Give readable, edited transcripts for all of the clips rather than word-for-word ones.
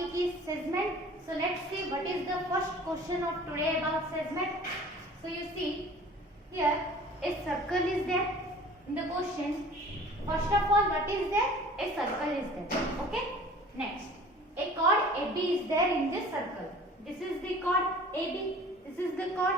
topic is segment. So let's see what is the first question of today about segment. So you see here a circle is there in the question. First of all, what is there? A circle is there. Okay. Next, a chord AB is there in this circle. This is the chord AB. This is the chord.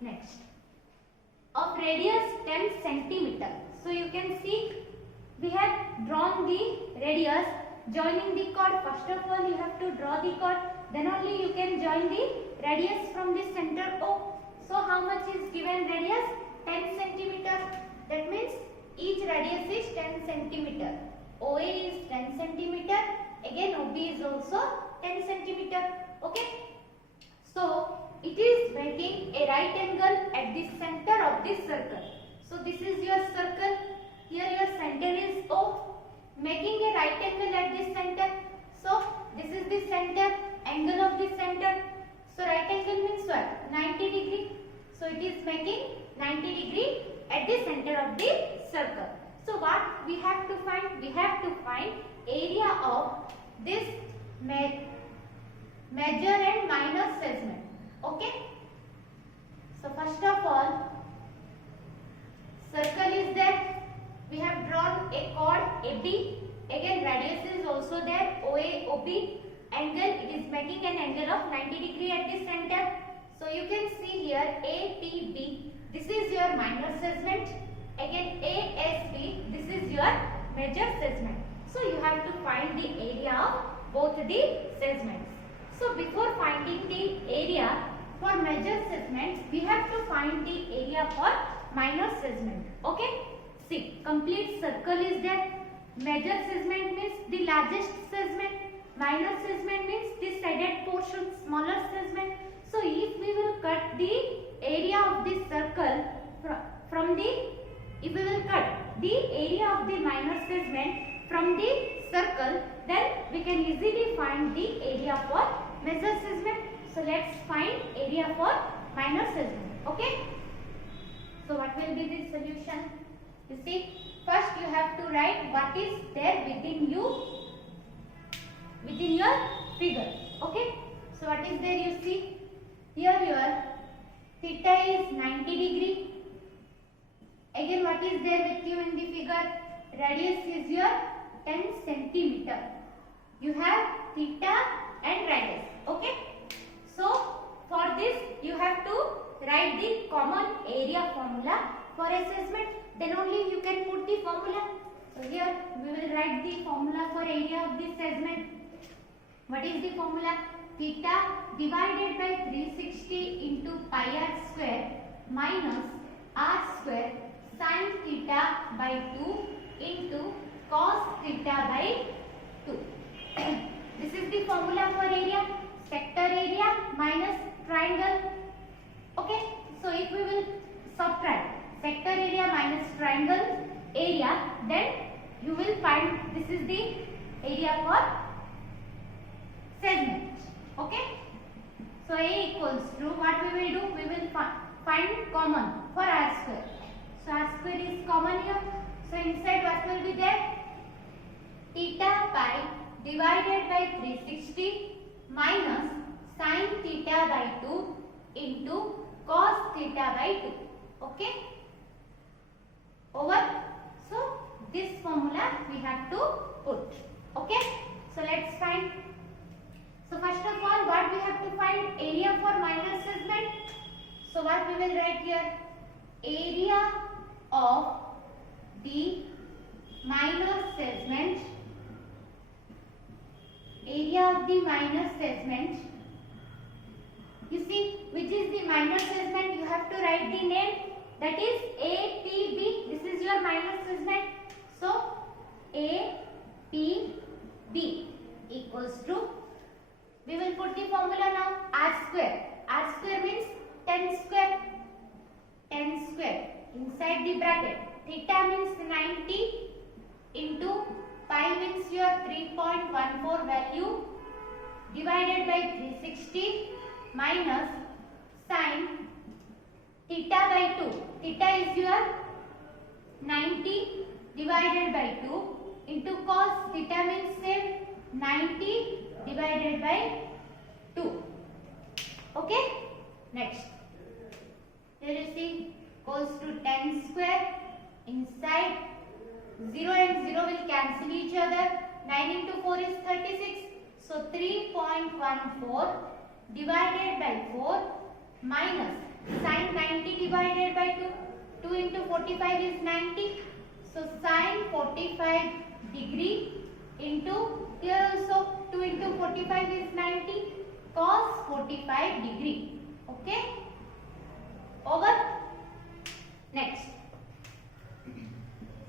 Next, of radius 10 centimeter. So you can see we have drawn the radius joining the chord. First of all, you have to draw the chord. Then only you can join the radius from the center O. So how much is given radius? 10 centimeter. That means each radius is 10 centimeter. OA is 10 centimeter. Again OB is also 10 centimeter. Okay. So it is making a right angle at the center of this circle. So this is your circle. Here your center is O. Making a right angle at this center. So this is the center, angle of the center. So right angle means what? 90 degree. So it is making 90 degree at the center of the circle. So what we have to find? We have to find area of this major and minor segment. Okay. So first of all, circle is there. We have drawn a chord AB. Again radius is also there. OA, OB. Angle, it is making an angle of 90 degree at the center. So you can see here APB. This is your minor segment. Again ASB. This is your major segment. So you have to find the area of both the segments. So before finding the area for major segments, we have to find the area for minor segment. Okay. See, complete circle is there. Major segment means the largest segment. Minor segment means the shaded portion, smaller segment. So if we will cut the area of this circle if we will cut the area of the minor segment from the circle, then we can easily find the area for major segment. So let's find area for minor segment. Okay. So what will be the solution? You see, first you have to write what is there within your figure. Okay. So what is there? You see here your theta is 90 degree. Again what is there with you in the figure? Radius is your 10 centimeter. You have theta and radius. Okay. So for this you have to write the common area formula for a segment. Then only you can put the formula. So here we will write the formula for area of this segment. What is the formula? Theta divided by 360 into pi r square minus r square sin theta by 2 into cos theta by 2. This is the formula for area. Sector area minus triangle. Okay. So if we will subtract sector area minus triangle area, then you will find this is the area for segment. Okay. So A equals to what we will do? We will find common for r square. So r square is common here. So inside what will be there? Theta pi divided by 360 minus sin theta by 2 into cos theta by 2. Okay. Over. So this formula we have to put. Okay. So let's find. So first of all, what we have to find? Area for minor segment. So what we will write here? Area of the minor segment. Area of the minor segment. You see, which is the minor segment? You have to write the name. That is APB. This is your minor segment. So APB equals to, we will put the formula now, r square. R square means 10 square. 10 square inside the bracket. Theta means 90 into pi means your 3.14 value divided by 360 minus sin theta by 2. Theta is your 90 divided by 2 into cos theta means same 90 divided by 2. Okay, next here you see goes to 10 square. Inside 0 and 0 will cancel each other. 9 into 4 is 36. So 3.14 divided by 4 minus sin 90 divided by 2. 2 into 45 is 90. So sin 45 degree into here also 2 into 45 is 90 cos 45 degree. Okay, over. Next,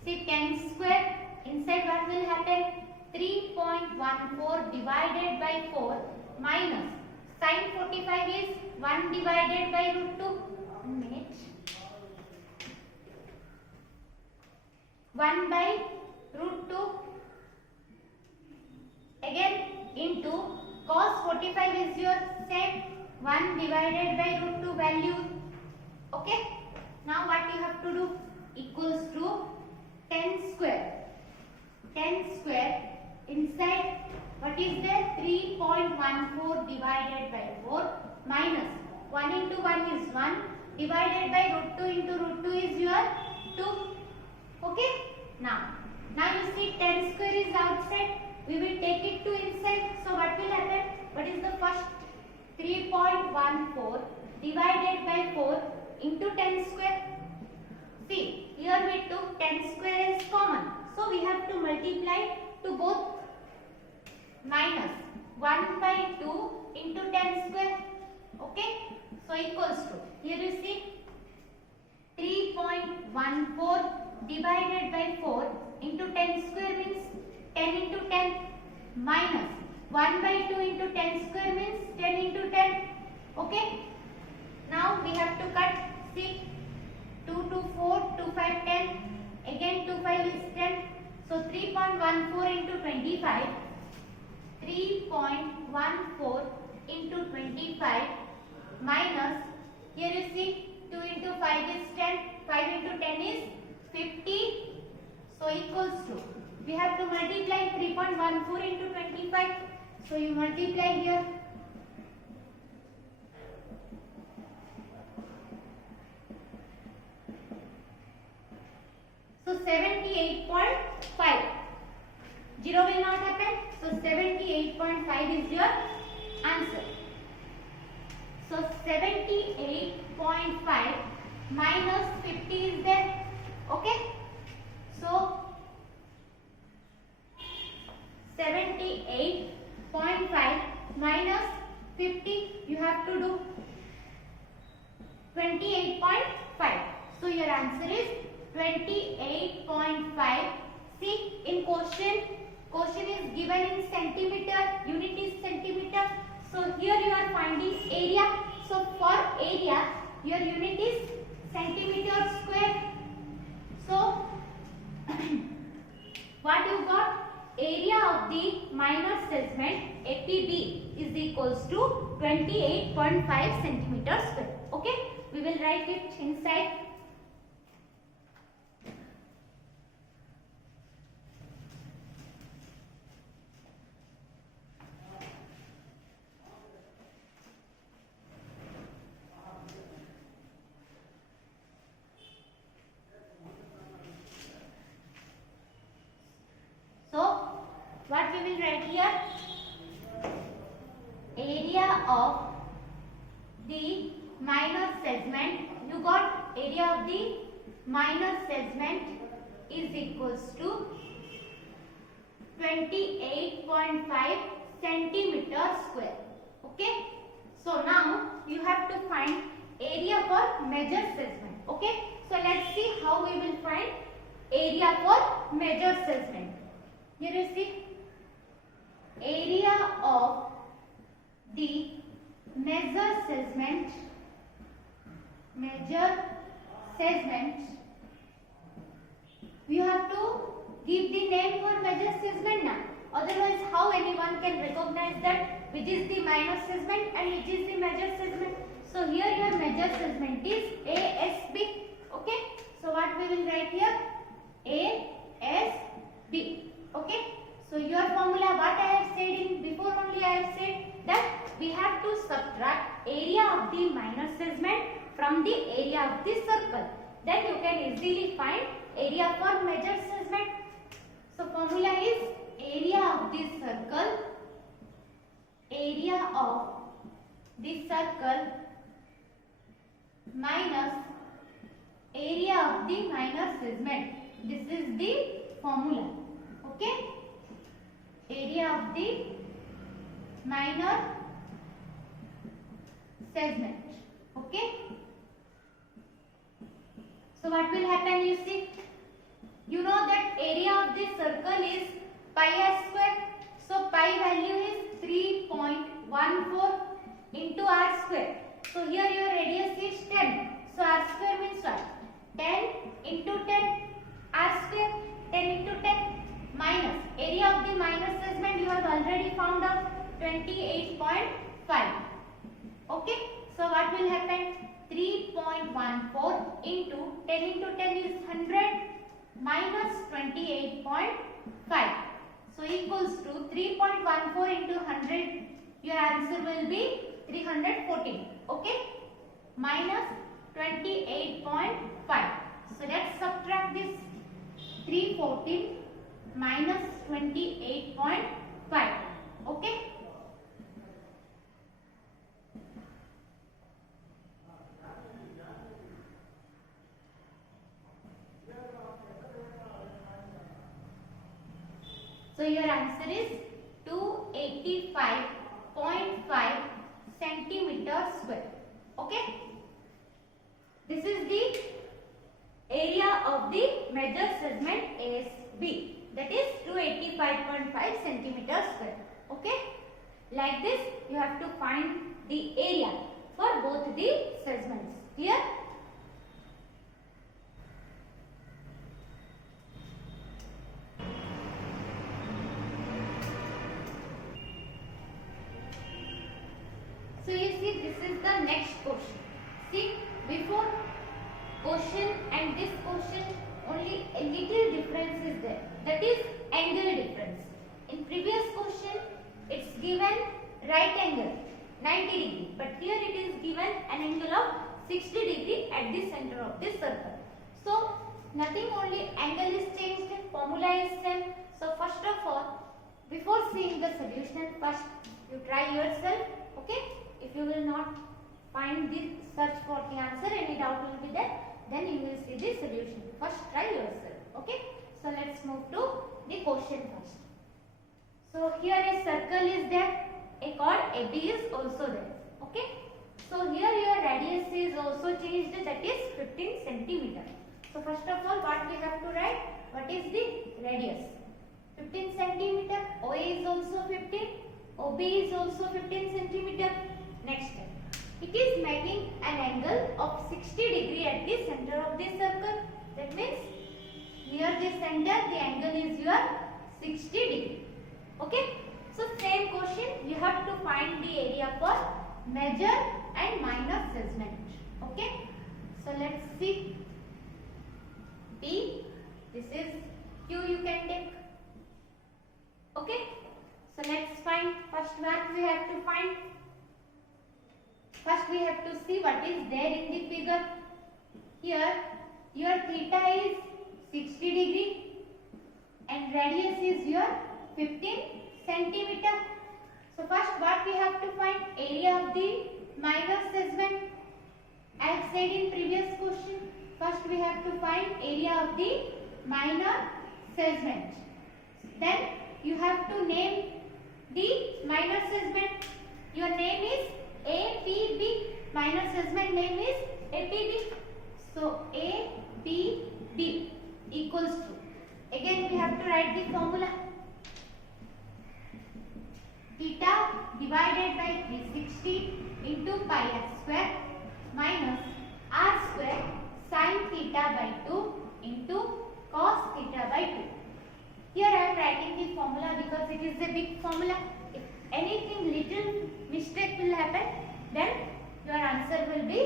see 10 square. Inside what will happen? 3.14 divided by 4 minus sin 45 is 1 divided by root 2. 1 minute. 1 by root 2 again into cos 45 is your same 1 divided by root 2 value. Okay, now what you have to do? Equals to 10 square. 10 square inside what is there? 3.14 divided by 4 minus 1 into 1 is 1 divided by root 2 into root 2 is your 2. Okay, now you see 10 square is outside. We will take it to inside. So what will happen? What is the first? 3.14 divided by 4 into 10 square. See, here we took 10 square is common. So we have to multiply to both. Minus 1 by 2 into 10 square. Okay, so equals to, here you see 3.14 divided by 4 into 10 square means 10 into 10 minus 1 by 2 into 10 square means 10 into 10. Okay, now we have to cut. See, 2 to 4, 2 5 10, again 2 5 is 10. So 3.14 into 25, 3.14 into 25 minus, here you see 2 into 5 is 10, 5 into 10 is 50. So equals to, we have to multiply 3.14 into 25. So you multiply here. So 78.5. 0 will not happen. So 78.5 is your answer. So 78.5 minus 50 is there. Okay. So 78.5 minus 50, you have to do 28.5. So your answer is 28.5. See, in question is given in centimeter, unit is centimeter. So here you are finding area. So for area, your unit is centimeter square. So what you got? Area of the minor segment APB is equals to 28.5 centimeter square. Okay, we will write it inside. What we will write here? Area of the minor segment. You got area of the minor segment is equals to 28.5 centimeter square. Okay. So now you have to find area for major segment. Okay. So let's see how we will find area for major segment. Here you see. Area of the major segment, you have to give the name for major segment now. Otherwise, how anyone can recognize that which is the minor segment and which is the major segment? So here your major segment is ASB. Okay. So what we will write here? ASB. Okay. So your formula, what I have said in before only I subtract area of the minor segment from the area of the circle. Then you can easily find area for major segment. So formula is area of the circle, minus area of the minor segment. This is the formula. Okay, area of the minor segment. Okay, so what will happen? You see, you know that area of this circle is pi r square. So pi value is 3.14 into r square. So here your radius is 10. So r square means what? 10 into 10 r square. 10 into 10 minus area of the minor segment. You have already found out 28.5. Okay. So what will happen? 3.14 into 10 into 10 is 100 minus 28.5. So equals to 3.14 into 100. Your answer will be 314. Okay. Minus 28.5. So let's subtract this. 314 minus 28.5. Okay. So your answer is 285.5 centimeter square. Okay. This is the area of the major segment ASB. That is 285.5 centimeter square. Okay. Like this, you have to find the area for both the segments. Clear? So you see, this is the next question. See, before question and this question, only a little difference is there. That is angle difference. In previous question, it's given right angle 90 degree, but here it is given an angle of 60 degree at the center of this circle. So nothing, only angle is changed, formula is same. So first of all, before seeing the solution, first you try yourself. Okay. If you will not find the search for the answer, any doubt will be there, then you will see the solution. First try yourself. Okay. So let's move to the question first. So here a circle is there, a chord AB is also there. Okay. So here your radius is also changed, that is 15 centimeter. So first of all, what we have to write? What is the radius? 15 centimeter. OA is also 15. OB is also 15 centimeter. Next step. It is making an angle of 60 degree at the center of this circle. That means near the center the angle is your 60 degree. Okay. So same question, you have to find the area for major and minor segment. Okay. So let's see. P. This is Q you can take. Okay. So let's find. First what we have to find. First we have to see what is there in the figure. Here your theta is 60 degree and radius is your 15 centimeter. So first what we have to find? Area of the minor segment. I have said in previous question, first we have to find area of the minor segment. Then you have to name the minor segment. Your name is APB. Minor segment name is APB. So APB equals to, again we have to write the formula. Theta divided by 360 into pi r square minus r square sin theta by 2 into cos theta by 2. Here I am writing the formula because it is a big formula. If anything little mistake will happen, then your answer will be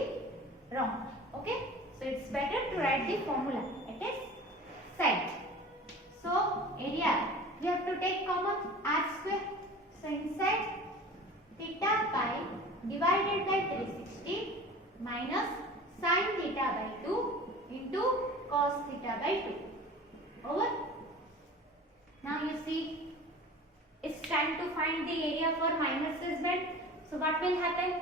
wrong. Okay. So it's better to write the formula at a side. So area, you have to take common r square. So inside theta pi divided trying to find the area for minor segment. So what will happen?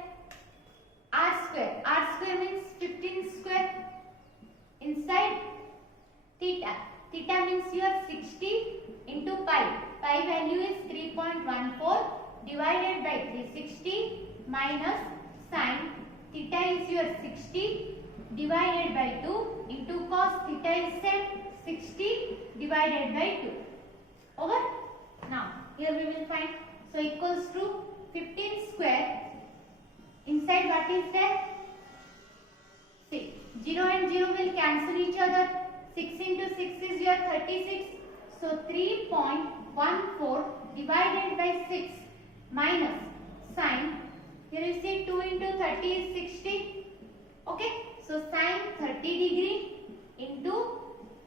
R square. R square means 15 square inside theta. Theta means your 60 into pi. Pi value is 3.14 divided by 360 minus sine theta is your 60 divided by 2 into cos theta is same 60 divided by 2. Over? Now here we will find, so equals to 15 square. Inside what is there? See, 0 and 0 will cancel each other. 6 into 6 is your 36. So 3.14 divided by 6 minus sine. Here you see 2 into 30 is 60. Okay. So sine 30 degree into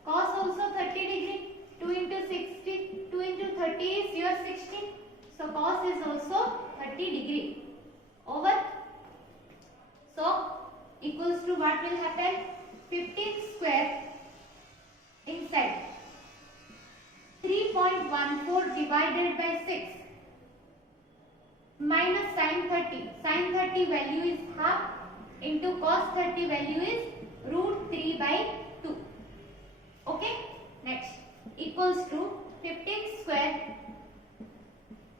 cos also 30 degree. 2 into 60. 2 into 30 is your 60. So cos is also 30 degree. Over. So equals to what will happen? 15 square inside 3.14 divided by 6 minus sine 30. Sine 30 value is half into cos 30 value is root 3 by 2. Okay. Next equals to 15 square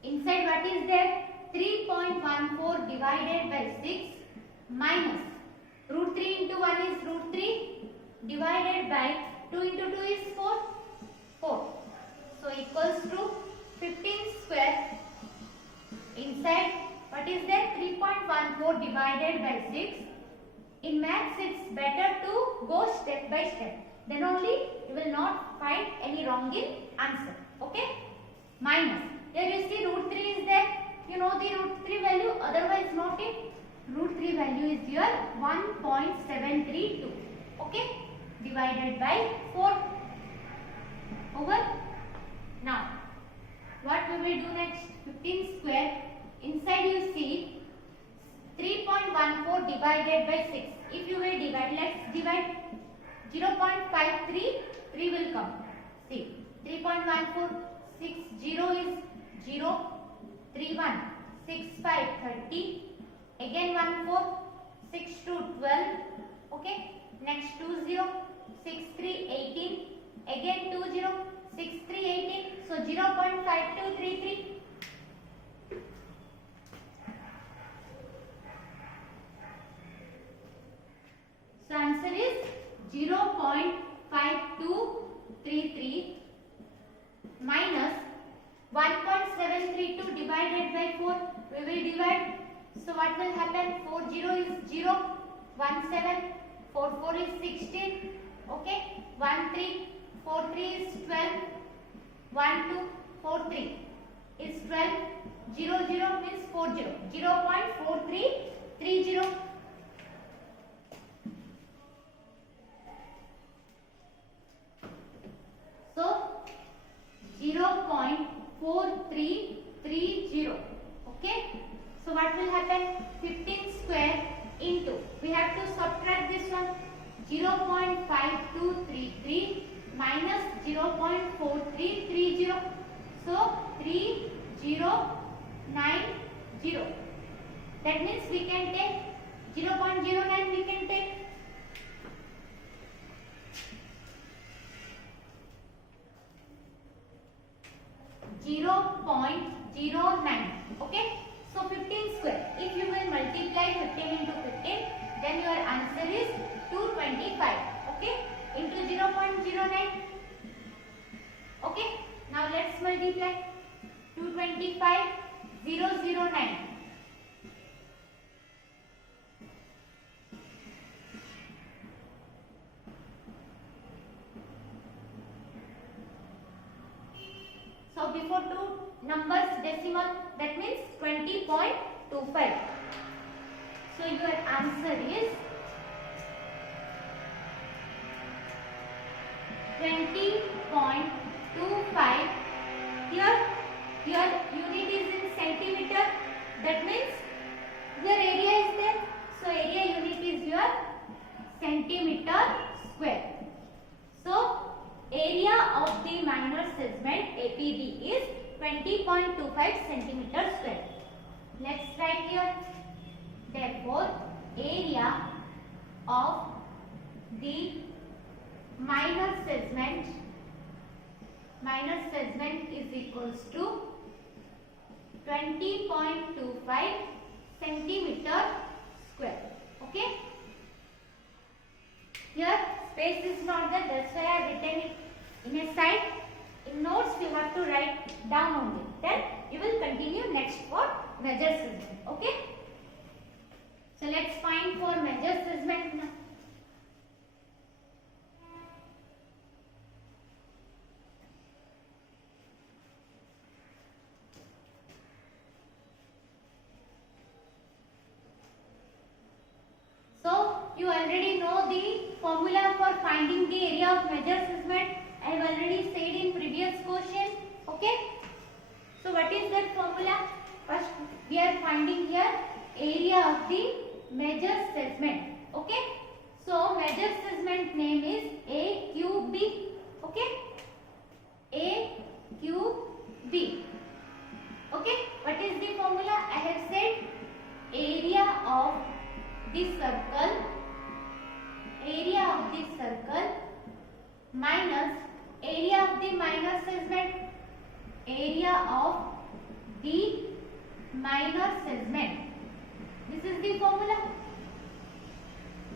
inside what is there? 3.14 divided by 6 minus root 3 into 1 is root 3 divided by 2 into 2 is 4. 4. So equals to 15 square inside what is there? 3.14 divided by 6. In maths it's better to go step by step. Then only you will not find any wrong in answer. Okay. Minus. Here you see root 3 is there. You know the root 3 value, otherwise not it. Root 3 value is your 1.732. Okay. Divided by 4. Over. Now, what we will do next? 15 square. Inside you see 3.14 divided by 6. If you will divide, let's divide. 0.53, 3 will come. See, 3.14, 6, 0 is 0, 3, 1, 6, 5, 30. Again 1, 4, 6, 2, 12. Okay. Next 2, 0, 6, 3, 18. Again 2, 0, 6, 3, 18. So 0.5233. So answer is 0.5233 minus 1.732 divided by 4. We will divide. So what will happen? 4 0 is 0. 1 7. 4 4 is 16. Okay. 1 3. 4 3 is 12. 1 2. 4 3 is 12. 0 0 means 4 0. 0.4330. So 0.4330. Okay. So what will happen? 15 square into, we have to subtract this one, 0.5233 minus 0.4330. So 3090. That means we can take 0.09 we can take. 0.09. Okay. So 15 square. If you will multiply 15 into 15, then your answer is 225. Okay. Into 0.09. Okay. Now let's multiply 225 009. So before two numbers decimal, that means 20.25. So your answer is 20.25. Here your unit is in centimeter. That means your area is there. So area unit is your centimeter square. So area of the minor segment APB is 20.25 centimeter square. Let's write here. Therefore, area of the minor segment is equals to 20.25 centimeter square. Okay. Here space is not there, that's why I have written it in a side. In notes you have to write down only. Then you will continue next for measure segment. Okay. So let's find for measure segment now. So you already know the formula for finding the area of measure segment. I have already said in previous question. Okay. So what is that formula? First we are finding here area of the measure segment. Okay. So measure segment name is AQB. Okay. AQB. Okay. What is the formula? I have said area of the circle minus area of the minor segment, area of the minor segment. This is the formula.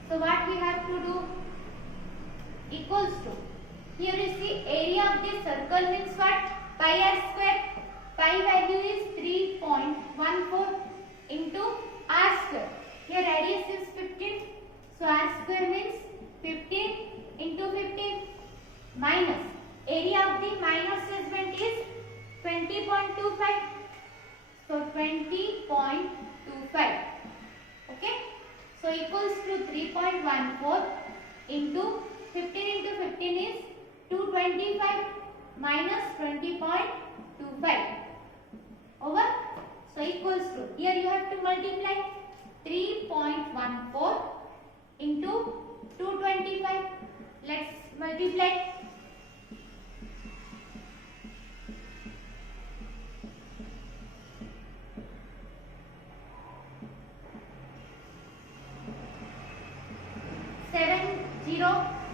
So what we have to do? Equals to, here you see area of the circle means what? Pi r square. Pi value is 3.14 into r square. Here radius is 15. So r square means 15 into 15 minus area of the minor segment is 20.25. So 20.25. Okay. So equals to 3.14 into 15 into 15 is 225 minus 20.25 over. So equals to, here you have to multiply 3.14 into 225. Let's multiply.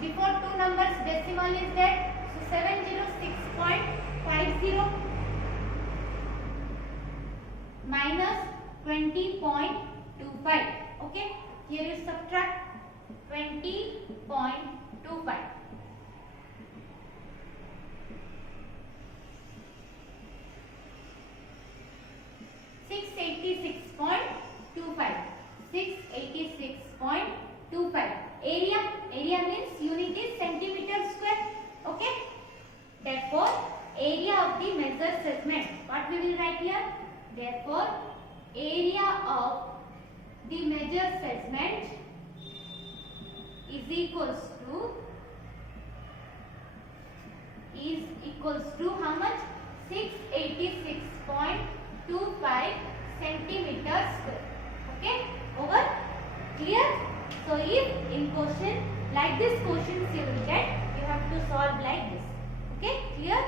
Before two numbers decimal is there, so 706.50 minus 20.25. Okay, here you subtract 20.25. 686.25. Area means unit is centimeter square. Okay. Therefore, area of the measure segment. What we will write here? Therefore, area of the measure segment is equals to how much? 686.25 centimeter square. Okay. Over. Clear? So if in question like this questions you will get, you have to solve like this. Okay. Clear?